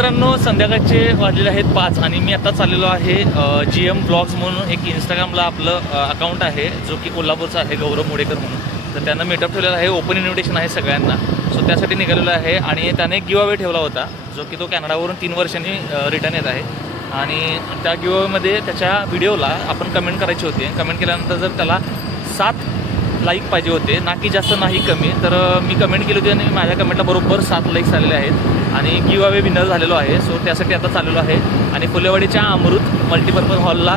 मित्रांनो संध्याकाळचे वाजलेले आहेत पाच आणि मी आता चाललेलो आहे जी एम ब्लॉग्स म्हणून एक इंस्टाग्रामला आपलं अकाउंट आहे जो की कोल्हापूरचा आहे गौरव मुडेकर म्हणून. तर त्यांना मीटअप ठेवलेला आहे ओपन इन्व्हिटेशन आहे सगळ्यांना. सो त्यासाठी निघालेलो आहे आणि त्याने एक अवे ठेवला होता जो की तो कॅनडावरून तीन वर्षांनी रिटर्न येत आहे. आणि त्या गिवावेमध्ये त्याच्या व्हिडिओला आपण कमेंट करायची होती. कमेंट केल्यानंतर जर त्याला सात लाईक पाहिजे होते. ना की जास्त नाही कमी. तर मी कमेंट केली होती आणि माझ्या कमेंटला बरोबर सात लाईक्स आलेले आहेत. आणि गिव अवे विनर झालेलो आहे. सो त्यासाठी आता चाललेलो आहे. आणि फुलेवाडीच्या अमृत मल्टीपर्पज हॉलला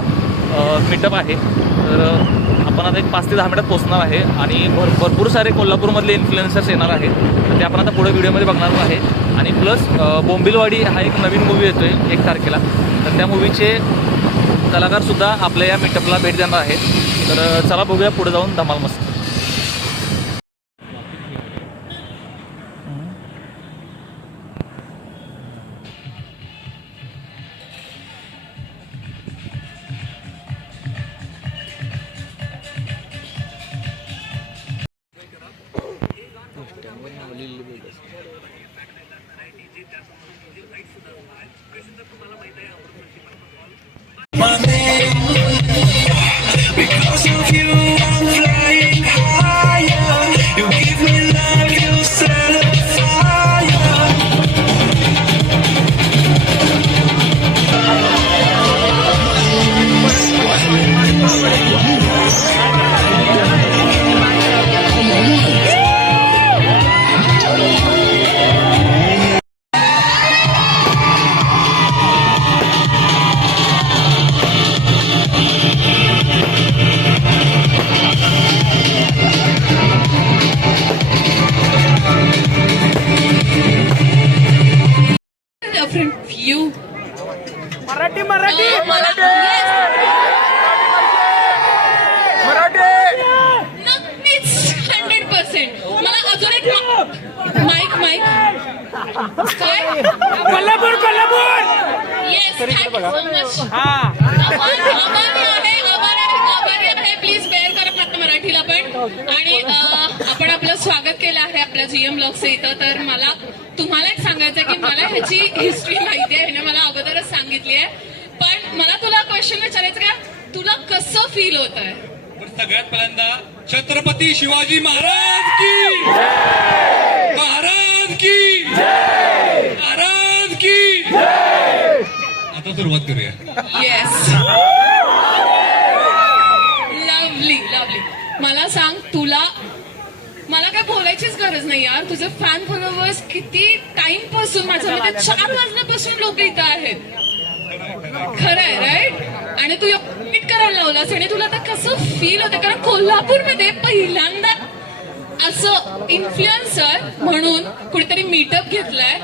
मीटअप आहे. तर आपण आता एक पाच ते दहा मिनिटात पोहोचणार आहे. आणि भर भरपूर सारे कोल्हापूरमधले इन्फ्लुएन्सर्स येणार आहेत. तर ते आपण आता पुढे व्हिडिओमध्ये बघणार आहे. आणि प्लस बोंबिलवाडी हा एक नवीन मूवी येतो आहे एक तारखेला. तर त्या मूवीचे कलाकारसुद्धा आपल्या या मीटअपला भेट देणार आहेत. तर चला बघूया पुढे जाऊन धमाल मस्त. ब्लॉगचं इथं तर मला तुम्हाला एक सांगायचं की मला ह्याची हिस्ट्री माहिती आहे मला अगोदरच सांगितली आहे. पण मला तुला क्वेश्चन विचारायचं का? तुला कसं फील होत आहे सगळ्यात पहिल्यांदा छत्रपती शिवाजी महाराज की महाराज की महाराज की आता सुरुवात करूया. येस लवली लवली मला सांग तुला काय बोलायचीच गरज नाही यार. तुझे फॅन फॉलोअर्स किती टाइमपासून माझ्या म्हणजे मते चार वाजल्यापासून लोक इथं आहेत. खरं आहे राईट आणि तू मीट करायला लावलास आणि तुला आता कसं फील होतं कारण कोल्हापूरमध्ये पहिल्यांदा असं इन्फ्लुएन्सर म्हणून कुणीतरी मीटअप घेतलाय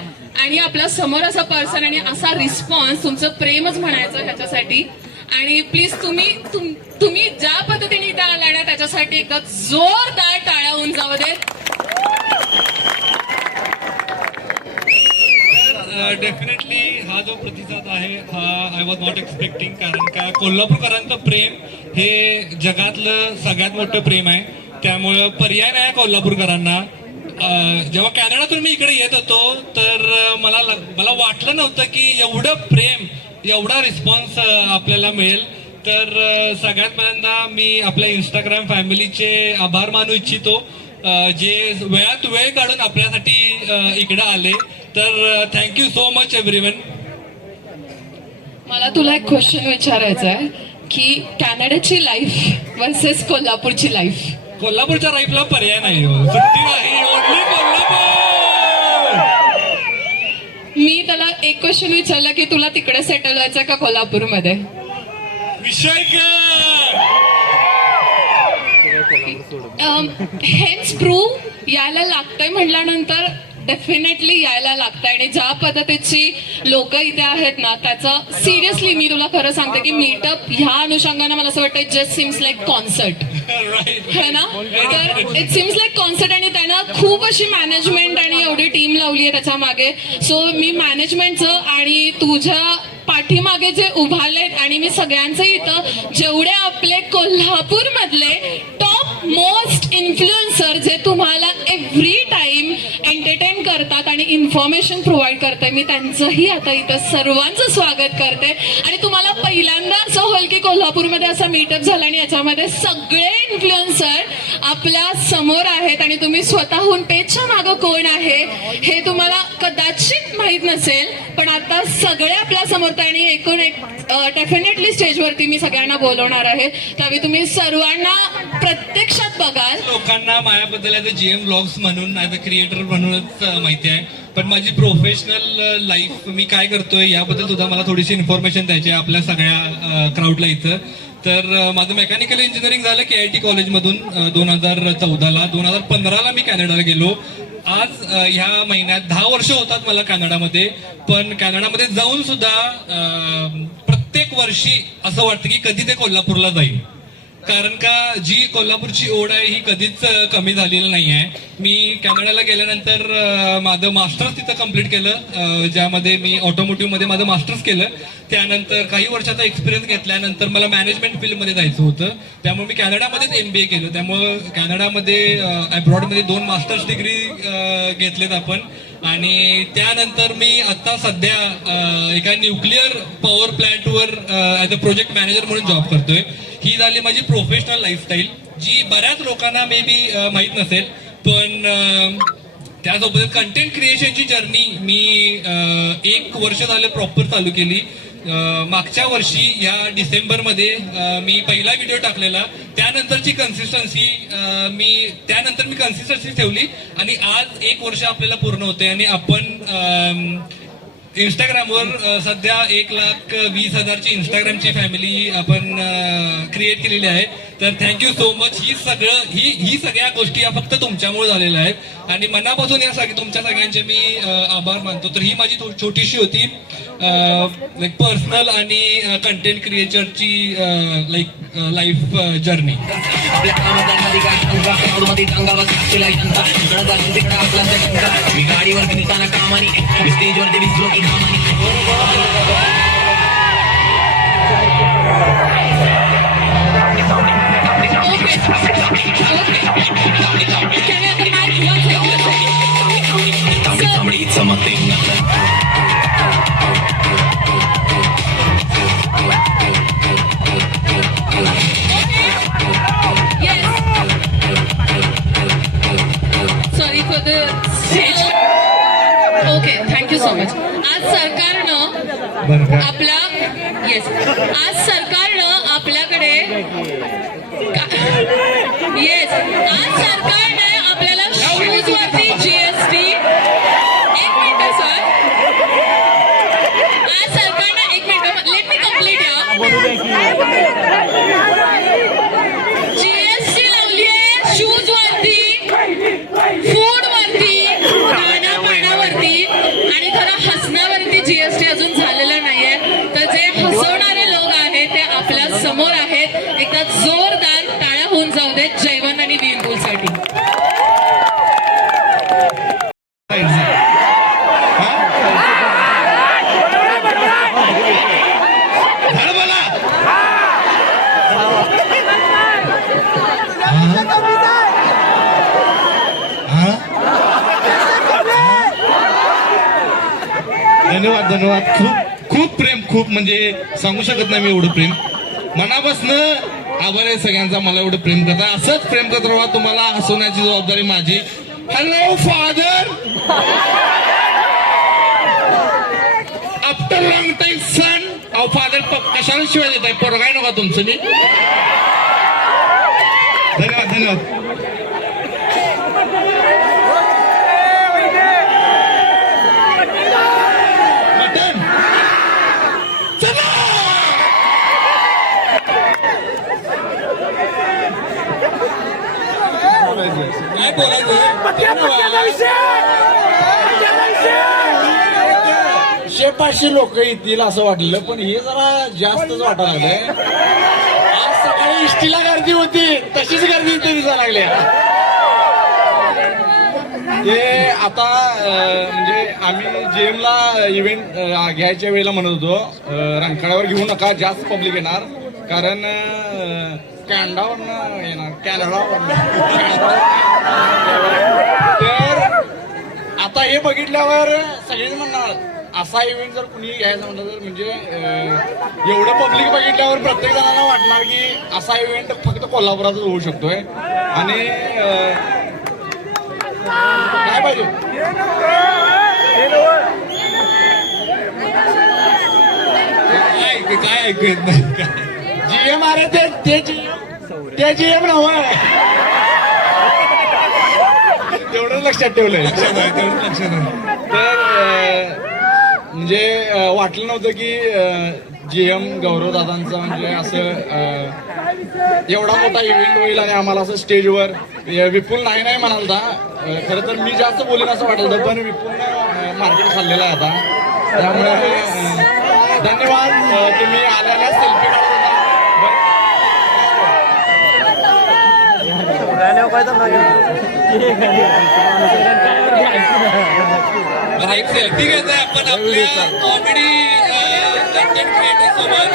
आणि आपल्यासमोर असा पर्सन आणि असा रिस्पॉन्स तुमचं प्रेमच म्हणायचं ह्याच्यासाठी. आणि प्लीज तुम्ही तुम- तुम्ही ज्या पद्धतीने इथे आला ना त्याच्यासाठी एकदा जोरदार टाळ्या होऊन जाऊ देत डेफिनेटली uh, हा जो प्रतिसाद आहे हा आय वॉज नॉट एक्सपेक्टिंग कारण का कोल्हापूरकरांचं प्रेम हे जगातलं सगळ्यात मोठं प्रेम आहे. त्यामुळं पर्याय नाही आहे कोल्हापूरकरांना uh, जेव्हा कॅनडातून मी इकडे येत होतो तर uh, मला मला वाटलं नव्हतं की एवढं प्रेम एवढा रिस्पॉन्स आपल्याला मिळेल. तर सगळ्यात पहिल्यांदा मी आपल्या इंस्टाग्राम फॅमिलीचे आभार मानू इच्छितो. जे वेळात वेळ काढून आपल्यासाठी इकडे आले. तर थँक्यू सो मच एव्हरीवन मला तुला एक क्वेश्चन विचारायचा आहे की कॅनडाची लाईफ वर्सेस कोल्हापूरची लाईफ कोल्हापूरच्या लाईफला पर्याय नाही हो. सुट्टी नाही. ओनली कोल्हापूर! मी त्याला एक क्वेश्चन विचारला की तुला तिकडे सेटल व्हायचं का कोल्हापूरमध्ये? विषय हेच प्रूव्ह यायला लागतंय म्हटल्यानंतर डेफिनेटली यायला लागतंय. आणि ज्या पद्धतीची लोक इथे आहेत ना त्याचं सिरियसली मी तुला खरं सांगते की मीटअप ह्या अनुषंगाने मला असं वाटतं जस्ट सिम्स लाईक कॉन्सर्ट है ना? तर इट सिम्स लाईक कॉन्सर्ट आणि त्यानं खूप अशी मॅनेजमेंट आणि एवढी टीम लावली आहे त्याच्यामागे. सो मी मॅनेजमेंटचं आणि तुझ्या पाठीमागे जे उभारलेत आणि मी सगळ्यांचं इथं जेवढे आपले कोल्हापूर मधले टॉप मोस्ट इन्फ्लुएन्सर जे तुम्हाला एव्हरी टाइम एंटरटेन करतात आणि इन्फॉर्मेशन प्रोव्हाइड करते मी त्यांचंही आता इथं सर्वांचं स्वागत करते. आणि तुम्हाला पहिल्यांदा असं होईल की कोल्हापूरमध्ये असा मीटअप झाला आणि याच्यामध्ये सगळे इन्फ्लुएन्सर आपल्यासमोर आहेत आणि तुम्ही स्वतःहून पेजच्या मागं कोण आहे हे तुम्हाला कदाचित माहीत नसेल पण आता सगळे आपल्यासमोर आणि एकूण एक डेफिनेटली स्टेजवरती मी सगळ्यांना बोलवणार आहे. त्यावेळी तुम्ही सर्वांना प्रत्यक्षात बघाल. लोकांना माझ्याबद्दल ऍज जीएम ब्लॉग्स म्हणून ऍज अ क्रिएटर म्हणूनच माहिती आहे. पण माझी प्रोफेशनल लाईफ मी काय करतोय याबद्दल सुद्धा मला थोडीशी इन्फॉर्मेशन द्यायची आहे आपल्या सगळ्या क्राऊडला इथं. तर माझं मेकॅनिकल इंजिनिअरिंग झालं के आय टी कॉलेजमधून दोन हजार चौदाला दोन हजार पंधराला मी कॅनडाला गेलो. आज ह्या महिन्यात दहा वर्ष होतात मला कॅनडामध्ये पण कॅनडामध्ये जाऊन सुद्धा प्रत्येक वर्षी असं वाटतं की कधी ते कोल्हापूरला जाईल. कारण का जी कोल्हापूरची ओढ आहे ही कधीच कमी झालेली नाही आहे मी कॅनडाला गेल्यानंतर माझं मास्टर्स तिथं कंप्लीट केलं ज्यामध्ये मी ऑटोमोटिव्हमध्ये माझं मास्टर्स केलं. त्यानंतर काही वर्षाचा एक्सपिरियन्स घेतल्यानंतर मला मॅनेजमेंट फील्डमध्ये जायचं होतं. त्यामुळे मी कॅनडामध्येच एम बी ए केलं. त्यामुळं कॅनडामध्ये अब्रॉडमध्ये दोन मास्टर्स डिग्री घेतलेत आपण. आणि त्यानंतर मी आता सध्या एका न्यूक्लिअर पॉवर प्लॅन्टवर ॲज अ प्रोजेक्ट मॅनेजर म्हणून जॉब करतोय. ही झाली माझी प्रोफेशनल लाईफस्टाईल जी बऱ्याच लोकांना मे बी माहीत नसेल पण त्यासोबत कंटेंट क्रिएशनची जर्नी मी एक वर्ष झालं प्रॉपर चालू केली. मागच्या वर्षी या डिसेंबरमध्ये मी पहिला व्हिडिओ टाकलेला. त्यानंतरची कन्सिस्टन्सी मी त्यानंतर मी कन्सिस्टन्सी ठेवली आणि आज एक वर्ष आपल्याला पूर्ण होते आणि आपण इंस्टाग्रामवर सध्या एक लाख वीस हजारची इंस्टाग्रामची फॅमिली आपण क्रिएट केलेली आहे. तर थँक्यू सो मच ही सगळं ही ही सगळ्या गोष्टी या फक्त तुमच्यामुळे झालेल्या आहेत. आणि मनापासून या सगळ्या तुमच्या सगळ्यांचे मी आभार मानतो. तर ही माझी छोटीशी होती. लाईक पर्सनल आणि कंटेंट क्रिएटरची लाईक लाईफ जर्नी जनता इकडं जाशील तिकडं आपला शंका मी गाडीवर फिरताना कामानी मी की घामानी. Okay okay Can I have the Stage. Okay thank you so much आज सरकारनं आपला येस आज सरकारनं आपल्याकडे येस आज सरकारने आपल्याला शूज वरती जीएसटी एक मिनिट सर आज सरकारनं एक मिनिट लेट मी कंप्लीट या जीएसटी लावली आहे शूज वरती फूड वरती खाण्या पाण्यावरती आणि खरं हसण्यावरती जीएसटी अजून झालेलं नाहीये तर जे हसवणारे लोक आहेत ते आपल्यासमोर आहेत एकदा जोरदार टाळ्या होऊन जाऊ देत जयवंत आणि वीरपूल साठी धन्यवाद खूप खूप प्रेम खूप म्हणजे सांगू शकत नाही मी एवढं प्रेम. मनापासनं आभार आहे सगळ्यांचा मला एवढं प्रेम करता. असंच प्रेम करत राहा तुम्हाला हसवण्याची जबाबदारी माझी. Hello father after long time son अहो फादर कशाला शिवाय देत आहे पोरगाय नका तुमचं मी. धन्यवाद धन्यवाद मटन चला शे पाचशे लोक येतील असं वाटलं पण हे जरा जास्तच वाटायला लागलंय. आज सकाळी इष्टीला गर्दी होती तशीच गर्दी इथे दिसायला लागल्या ते आता म्हणजे आम्ही जेमला इव्हेंट घ्यायच्या वेळेला म्हणत होतो रंकाळ्यावर घेऊ नका जास्त पब्लिक येणार. कारण अं, येणार. कॅनडावरनं. तर आता हे बघितल्यावर सगळेच म्हणणार असा इव्हेंट जर कुणी घ्यायचं म्हटलं तर म्हणजे एवढं पब्लिक बघितल्यावर प्रत्येक जणांना वाटणार की असा इव्हेंट फक्त कोल्हापुरातच होऊ शकतोय. आणि काय पाहिजे? काय ऐकू काय ऐकू येत नाही. जीएम अरे ते ते GM ते जीएम नव तेवढं लक्षात ठेवलंय. लक्षात आहे तेवढं लक्षात आहे. तर अं, म्हणजे अं, वाटलं नव्हतं की जीएम गौरव दादांचं म्हणजे असं अं, एवढा मोठा इव्हेंट होईल आणि आम्हाला असं स्टेजवर अं, विपुल नाही नाही म्हणाल होता खरं तर मी जास्त बोलेन असं वाटलं होतं पण विपुलनं मार्केट खाल्लेलं आहे आता. त्यामुळे अं, धन्यवाद. अं, तुम्ही आल्याला सेल्फी काढत होता बरं. बरं, एक सेल्फी घेतोय आपण आपल्या कॉमेडी कंटेंट क्रिएटर सोबत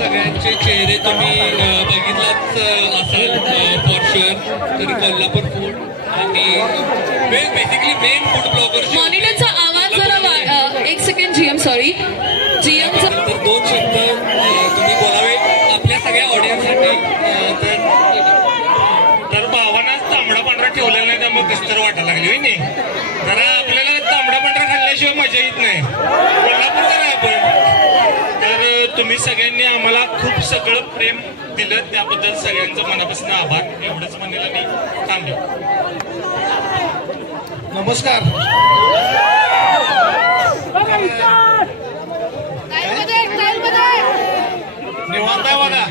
सगळ्यांचे चेहरे तुम्ही बघितलाच असाल फॉर शुअर तर कोल्हापूर फूड आणि बेसिकली मेन फूड ब्लॉगर मॉनिटरचा आवाज जरा एक सेकंड जीएम सॉरी जीएमचा तर दोन शब्द तुम्ही बोलावे. आपल्या सगळ्या ऑडियन्ससाठी तर तर भावानाच तांबडा पांढरा ठेवलेला नाही त्यामुळे कसं तर वाटायला लागली नाही जरा आपल्याला तांबडा पांढरा खाल्ल्याशिवाय मजा येत नाही कोल्हापूरकर आहे आपण तर तुम्ही सगळ्यांनी आम्हाला खूप सगळं प्रेम दिलं. त्याबद्दल सगळ्यांचं मनापासून आभार. एवढंच म्हणायला मी थांबलो. नमस्कार. निवांत आहे बघा.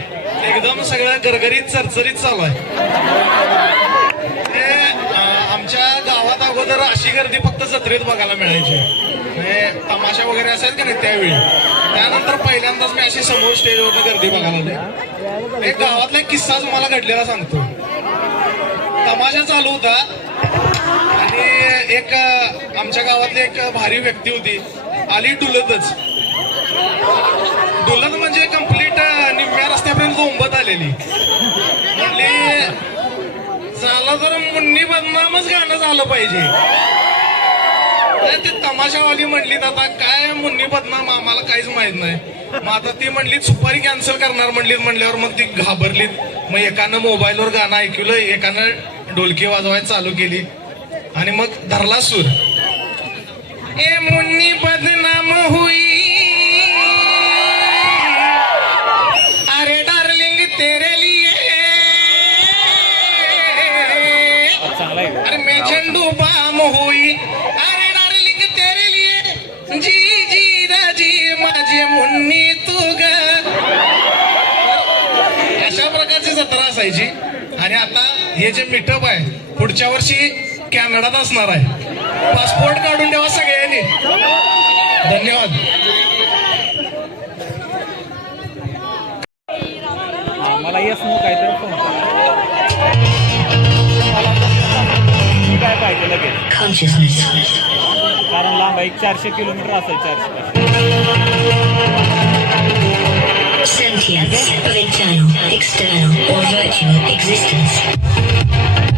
एकदम सगळं गरगरीत चरचरीत चालू आहे. आमच्या गावात अगोदर अशी गर्दी फक्त जत्रेत बघायला मिळायची. म्हणजे तमाशा वगैरे असेल का नाही त्यावेळी. त्यानंतर पहिल्यांदाच मी अशी समोर स्टेजवर गर्दी बघायला लागली एक गावातला एक किस्सा तुम्हाला घडलेला सांगतो. तमाशा चालू होता. आणि एक आमच्या गावातली एक भारी व्यक्ती होती. आली डुलतच. डुलत म्हणजे कंप्लीट निम्म्या रस्त्यापर्यंत बोंबत आलेली. म्हणली झाला तर मुन्नी बदनामच गाणं झालं पाहिजे. ते तमाशावाली म्हणली आता काय मुन्नी बदनाम आम्हाला काहीच माहीत नाही. मग आता ती म्हणली सुपारी कॅन्सल करणार म्हणली म्हणल्यावर मग ती घाबरलीत. मग एकानं मोबाईलवर गाणं ऐकलं एकानं ढोलकी वाजवायला चालू केली. आणि मग धरला सूर. ए मुन्नी बदनाम हुई. अरे डार्लिंग तेरे चंडू बाम होई। अरे डार्लिंग तेरे लिए जी जी राजी माझी मुन्नी तू ग। अशा प्रकारची जत्रा असायची. आणि आता हे जे मिटअप आहे पुढच्या वर्षी कॅनडात असणार आहे. पासपोर्ट काढून ठेवा सगळ्यांनी. धन्यवाद. मला येस consciousness. कारण लांब आहे, एक चारशे किलोमीटर असेल चारशे Sentience of internal, external, or virtual existence.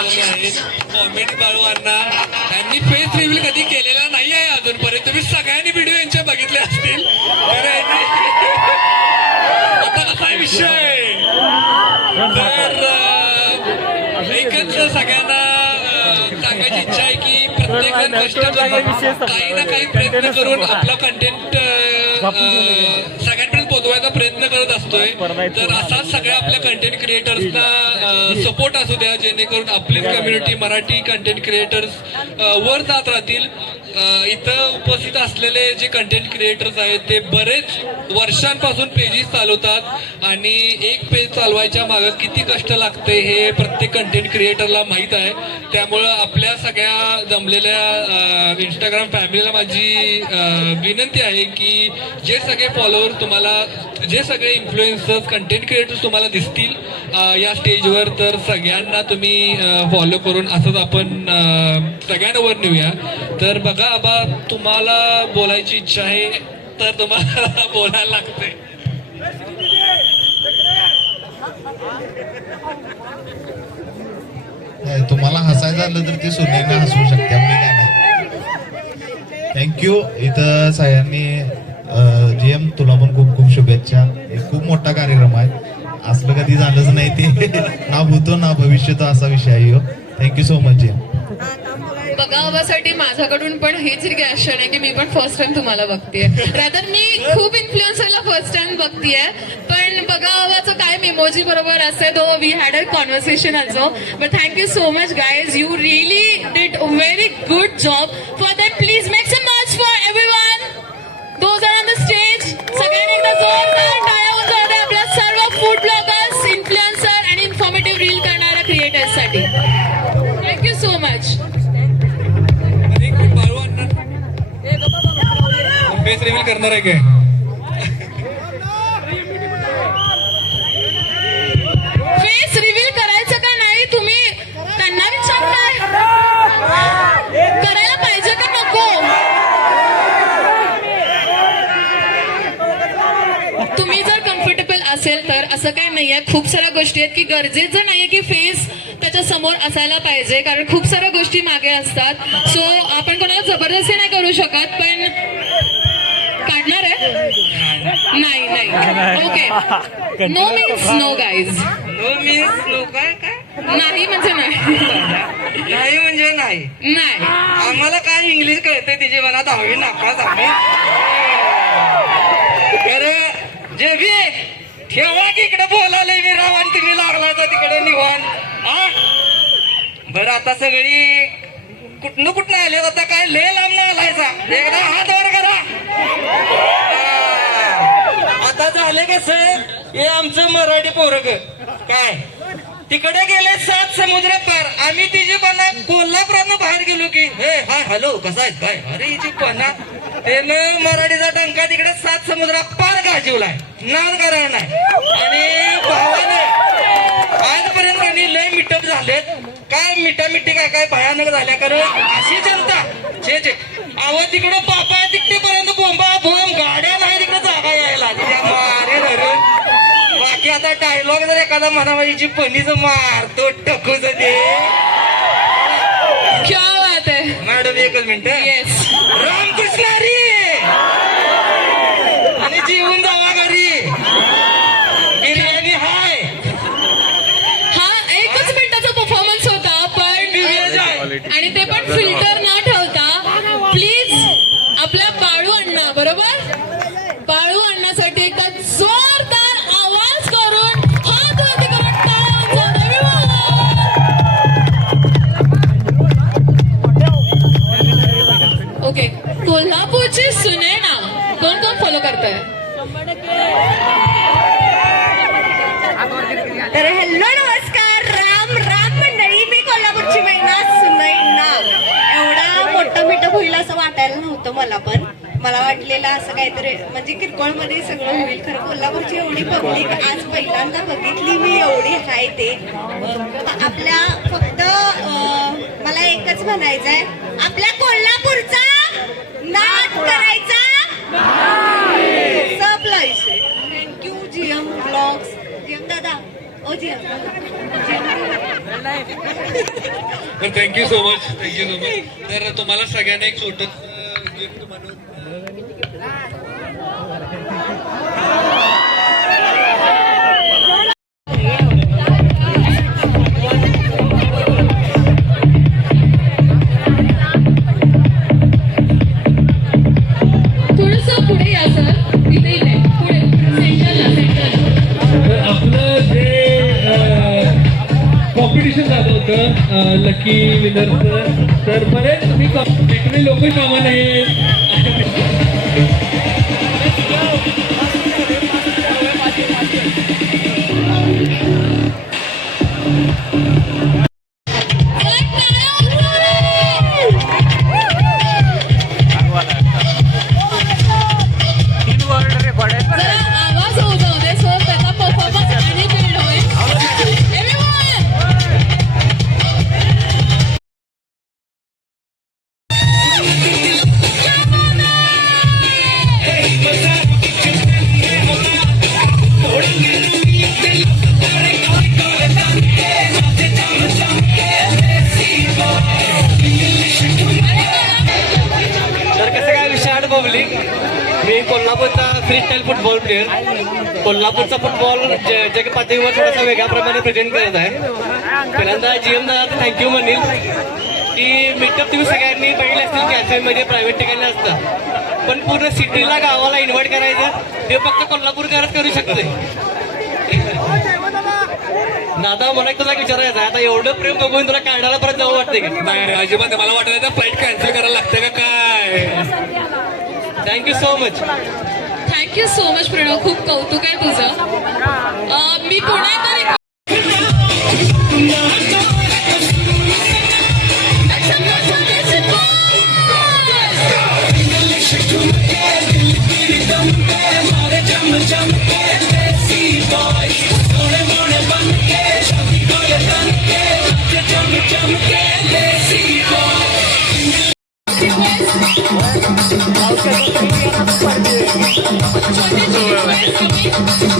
Comedy बाळवांना त्यांनी फेस रिव्हील कधी केलेला नाही आहे अजूनपर्यंत तुम्ही सगळ्यांनी व्हिडिओ यांचे बघितले असतील तर यांनी- आता कसा आहे विषय तर अं, एकच सगळ्यांना अं, सांगायची इच्छा आहे की प्रत्येक जण कष्ट करून काही ना काही प्रयत्न करून आपला कंटेंट सगळ्यांपर्यंत पोहोचवायचा प्रयत्न करत असतोय. तर असाच सगळ्या आपल्या कंटेंट क्रिएटर्सना सपोर्ट असू द्या जेणेकरून आपली community Marathi content creators were जात राहतील. इथं उपस्थित असलेले जे कंटेंट क्रिएटर्स आहेत ते बरेच वर्षांपासून पेजेस चालवतात आणि एक पेज चालवायच्या मागं किती कष्ट लागते हे प्रत्येक कंटेंट क्रिएटरला माहीत आहे. त्यामुळं आपल्या सगळ्या जमलेल्या इंस्टाग्राम फॅमिलीला माझी विनंती आहे की जे सगळे फॉलोअर्स तुम्हाला जे सगळे इन्फ्लुएन्सर्स कंटेंट क्रिएटर्स तुम्हाला दिसतील या स्टेजवर तर सगळ्यांना तुम्ही फॉलो करून असंच आपण सगळ्यांवर नेऊया. तर बघा आबा तुम्हाला बोलायची इच्छा आहे तर तुम्हाला बोलायला लागते. तुम्हाला हसायचं झालं तर ते सुनेनं हसवू शकते मी काय नाही. थँक्यू इथं सगळ्यांनी जी एम तुला पण खूप खूप शुभेच्छा. खूप मोठा कार्यक्रम आहे. असलं कधी झालंच नाही ते. ना भूतो ना भविष्यतो असा विषय आहे thank you so much G M. बघावासाठी माझ्याकडून पण हेच रिॲक्शन आहे की मी पण फर्स्ट टाइम तुम्हाला बघतेय. रादर मी खूप इन्फ्लुएन्सरला फर्स्ट टाइम बघतीये. पण बघावाचं काय मेमोजी बरोबर असते though we had a conversation also but thank you so much guys you really did very good job for that please make face reveal करणार आहे काय? फेस रिव्हील करायचं का नाही तुम्ही? त्यांना विचारताय. करायला पाहिजे का नको? तुम्ही जर कम्फर्टेबल असेल तर असं काही नाहीये. खूप साऱ्या गोष्टी आहेत की गरजेचं नाहीये की फेस त्याच्यासमोर असायला पाहिजे कारण खूप साऱ्या गोष्टी मागे असतात. सो आपण कोणाला जबरदस्ती नाही करू शकत पण काढणार आहे नाही नाही okay no means no guys no means no काय काय? नाही म्हणजे नाही. नाही म्हणजे नाही. नाही. आम्हाला काय इंग्लिश कळतंय तिची मनात हवी नापास आम्ही. तर जे बी ठेवा की इकडे बोलायला मी राव आणि तुम्ही लागला तर तिकडे निवान हा? बरं आता सगळी कुठनं कुठनं आले आता काय लय लांब ना आलायचा. एकदा हात वर करा. आता झाले कस? हे आमचं मराठी पोरग. काय? तिकडे गेले सात समुद्र पार. आम्ही तिची पणा कोल्हापुरानं बाहेर गेलो की हे हाय हॅलो कसा आहे काय? अरे हिची पणा त्यानं मराठीचा टंका तिकडे सात समुद्र पार गाजवलाय. नाद करायला नाही. आणि भावाने आजपर्यंत त्यांनी लय मिटअप झालेत. काय मिठा मिठी काय काय भयानक झाल्या. कारण अशी जनता छे छे आवाज तिकडं पापा तिकडेपर्यंत बोंबा बोंब गाड्या नाही तिकडे जागा यायला तिच्या मारे धरून बाकी आता जर एखादा म्हणावायची पणीच मारतो टकूच ते क्या बात आहे. मॅडम एकच मिनिट. येस रामकृष्ण हरी! नव्हतं मला पण. मला वाटलेलं असं काहीतरी म्हणजे किरकोळमध्ये सगळं होईल. खरं कोल्हापूरची एवढी पब्लिक आज पहिल्यांदा बघितली मी एवढी आहे ते. आपल्या फक्त मला एकच म्हणायचं आहे आपल्या कोल्हापूरचा नाच करायचा? थँक्यू जीएम ब्लॉग्स जीएम दादा. ओ GM thank you so much thank you so much तर तुम्हाला सगळ्यांना एक छोटं गिफ्ट म्हणून होतं लकी विनरचं तर बरेच तुम्ही लोक कामा नाही विशाल मी कोल्हापूरचा फ्री स्टाईल फुटबॉल प्लेअर कोल्हापूरचा फुटबॉल जगपातळीवर पातळीवर थोडासा वेगळ्या प्रमाणे प्रेझेंट करत आहे. पहिल्यांदा जी एम दादा थँक्यू म्हणेल. की मीटअप तुम्ही सगळ्यांनी पाहिले असतील कॅफेमध्ये प्रायव्हेट ठिकाणी असतं. पण पूर्ण सिटीला गावाला इन्व्हाइट करायचं ते फक्त कोल्हापूरकरच करू शकते दादा मला तुला विचारायचं आहे. आता एवढं प्रेम बघून तुला काढायला परत जाऊ वाटते का? नाही अजिबात. मला वाटलं फ्लाईट कॅन्सल करायला लागते का काय? Thank you so much thank you so much Pranav खूप कौतुक आहे तुझं. मी पुण्यात एक- एक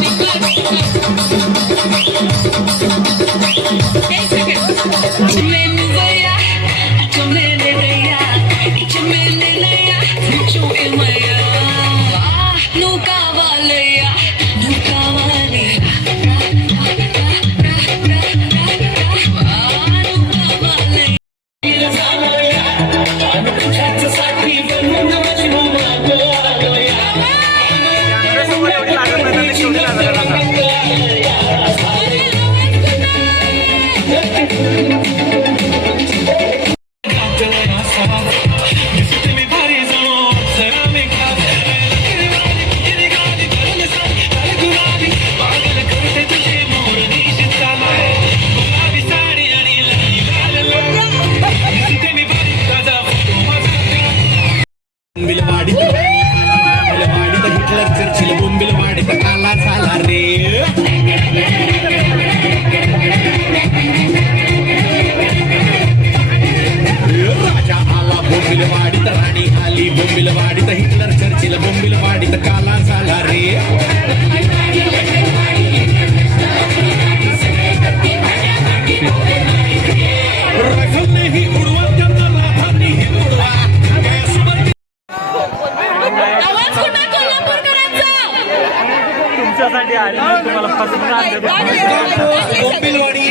बोंबिलवाडी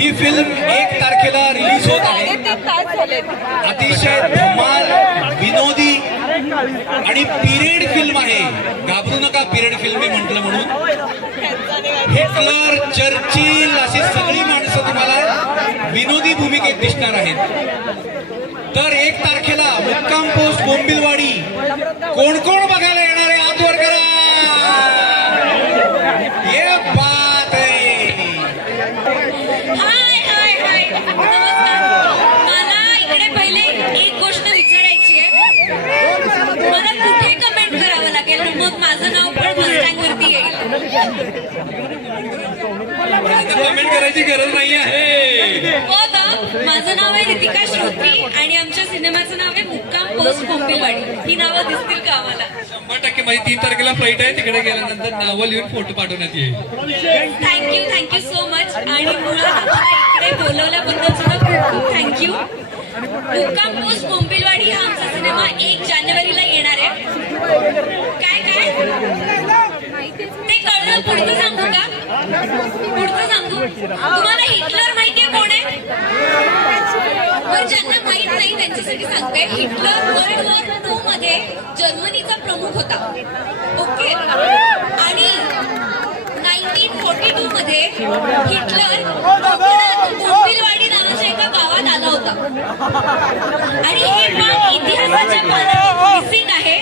ही फिल्म एक तारखेला रिलीज होत आहे. अतिशय धमाल विनोदी आणि पिरियड फिल्म आहे. घाबरू नका पिरियड फिल्म मी म्हटलं म्हणून. हिटलर चर्चिल अशी सगळी माणसं तुम्हाला विनोदी भूमिकेत दिसणार आहेत. तर एक तारखेला मुक्काम पोस्ट बोंबिलवाडी कोण कोण बघायला येणार आहे हात वर करा ये बात आहे हाय हाय हाय नमस्कार मला इकडे पहिले एक गोष्ट विचारायची आहे सांगायची गरज नाही आहे. हो का माझं नाव आहे रितिका श्रोत्री आणि आमच्या सिनेमाचं नाव आहे मुक्काम पोस्ट कोंबिलवाडी ही नावं दिसतील का आम्हाला? शंभर टक्के माझी तीन तारखेला फ्लाईट आहे तिकडे गेल्यानंतर नावं लिहून फोटो पाठवण्यात येईल. थँक्यू थँक्यू सो मच आणि मुळात इकडे बोलवल्याबद्दल सुद्धा खूप खूप थँक्यू मुक्काम पोस्ट बोंबिलवाडी हा आमचा सिनेमा एक जानेवारीला येणार आहे. काय काय? तुम्हाला पुढचं सांगू का? पुढचं सांगू? तुम्हाला हिटलर माहितीये कोण आहे? बरं ज्यांना माहीत नाही त्यांच्यासाठी सांगते. हिटलर वर्ल्ड वॉर टू मध्ये जर्मनीचा प्रमुख होता. ओके? आणि नाईन्टीन फोर्टी टू मध्ये हिटलर कोकणात बोंबिलवाडी नावाच्या एका गावात आला होता. आणि हे पान इतिहासाच्या पानात मिसिंग आहे.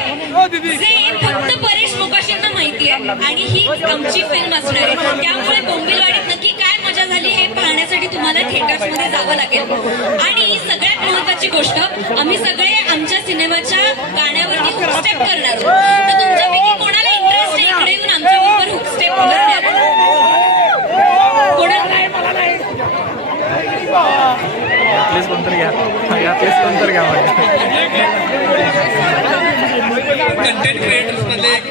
जे फक्त मोकाशींना माहिती आहे आणि ही आमची फिल्म असणार आहे. त्यामुळे बोंबिलवाडीत नक्की काय मजा झाली हे पाहण्यासाठी तुम्हाला थिएटर्समध्ये जावं लागेल. आणि सगळ्यात महत्वाची गोष्ट आम्ही सगळे आमच्या सिनेमाच्या गाण्यावरती हुकस्टेप करणार आहोत. तर तुमच्यापैकी कोणाला इंटरेस्ट आहे इकडे येऊन आमच्या बरोबर हुकस्टेप करण्यात कोणाला? प्लीज कोणतरी घ्या. या प्लीज कोणतरी घ्या. कंटेंट क्रिएटर्स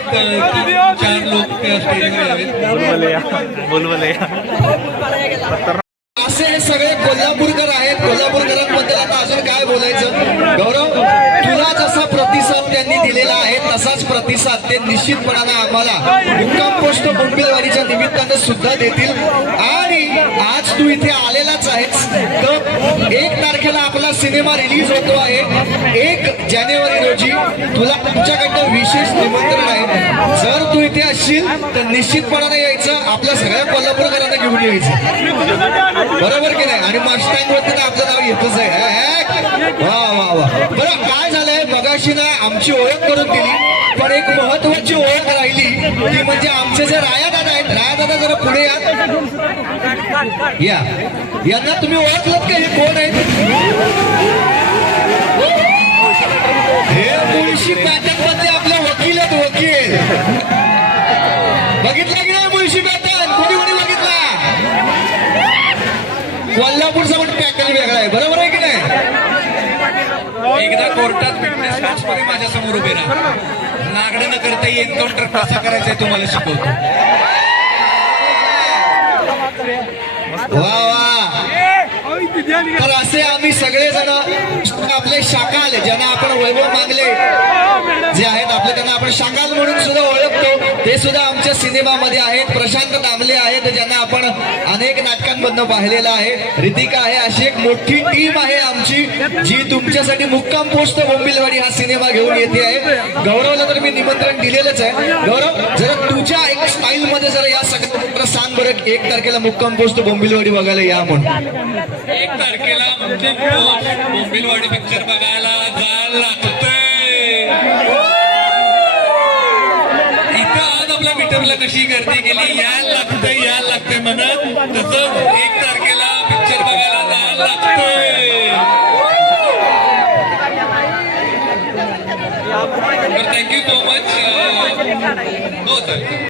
चार लोक स्टेजवर असे हे सगळे कोल्हापूरकर आहेत. कोल्हापूरकरांबद्दल आता अजून काय बोलायचं? गौरव तुला जसा प्रतिसाद त्यांनी दिलेला आहे असाच प्रतिसाद ते निश्चितपणाने आम्हाला मुक्काम पोस्ट बोंबिलवाडीच्या निमित्तानं सुद्धा देतील. आणि आज तू इथे आलेलाच आहेस. तर एक तारखेला आपला सिनेमा रिलीज होतो आहे. एक जानेवारी रोजी तुला तुमच्याकडनं विशेष निमंत्रण आहे. जर तू इथे असशील तर निश्चितपणाने यायचं. आपल्या सगळ्या कोल्हापूरकरांना घेऊन यायचं. बरोबर की नाही? आणि मस्टँग वरती तर आपलं नाव येतच आहे. वा वा वा. बरं काय झालंय? मगाशी ना आमची ओळख करून दिली पण एक महत्वाची ओळख राहिली ती म्हणजे आमचे जे राया दादा आहेत राया दादा जरा पुढे या. या. यांना तुम्ही ओळखलं का? हे कोण आहेत? हे मुळशी पॅटर्नमध्ये आपले बघितला की नाही मुळशी पॅटर्न? कोणी कोणी बघितला? कोल्हापूरचा पण पॅटर्न वेगळा आहे. बरोबर आहे की नाही? एकदा कोर्टात फिटनेस मॅच मध्ये माझ्यासमोर उभे राहा. नागडं न करता एन्काउंटर कसा करायचा तुम्हाला शिकवतो. वा तर असे आम्ही सगळेजण आपले शाकाल ज्यांना आपण वैभव मागले जे आहेत आपले त्यांना आपण शाकाल म्हणून सुद्धा ओळखतो. ते सुद्धा आमच्या सिनेमामध्ये आहेत. प्रशांत दामले आहेत ज्यांना आपण अनेक नाटकांमधनं पाहिलेलं आहे. रितिका आहे अशी एक मोठी टीम आहे आमची जी तुमच्यासाठी मुक्काम पोस्ट बोंबिलवाडी हा सिनेमा घेऊन येते आहे. गौरवला तर मी निमंत्रण दिलेलंच आहे. गौरव जरा तुझ्या एक स्टाईल मध्ये जरा या सगळ्या सांग बरं एक तारखेला मुक्काम पोस्ट बोंबिलवाडी बघायला या म्हणून. एक तारखेला म्हणजे बोंबिलवाडी पिक्चर बघायला जायला लागतंय. इथं आज आपल्या मीटरला कशी गर्दी केली यायला लागतंय यायला लागतंय म्हणत तसंच एक तारखेला पिक्चर बघायला जायला लागतंय. थँक्यू सो मच हो सर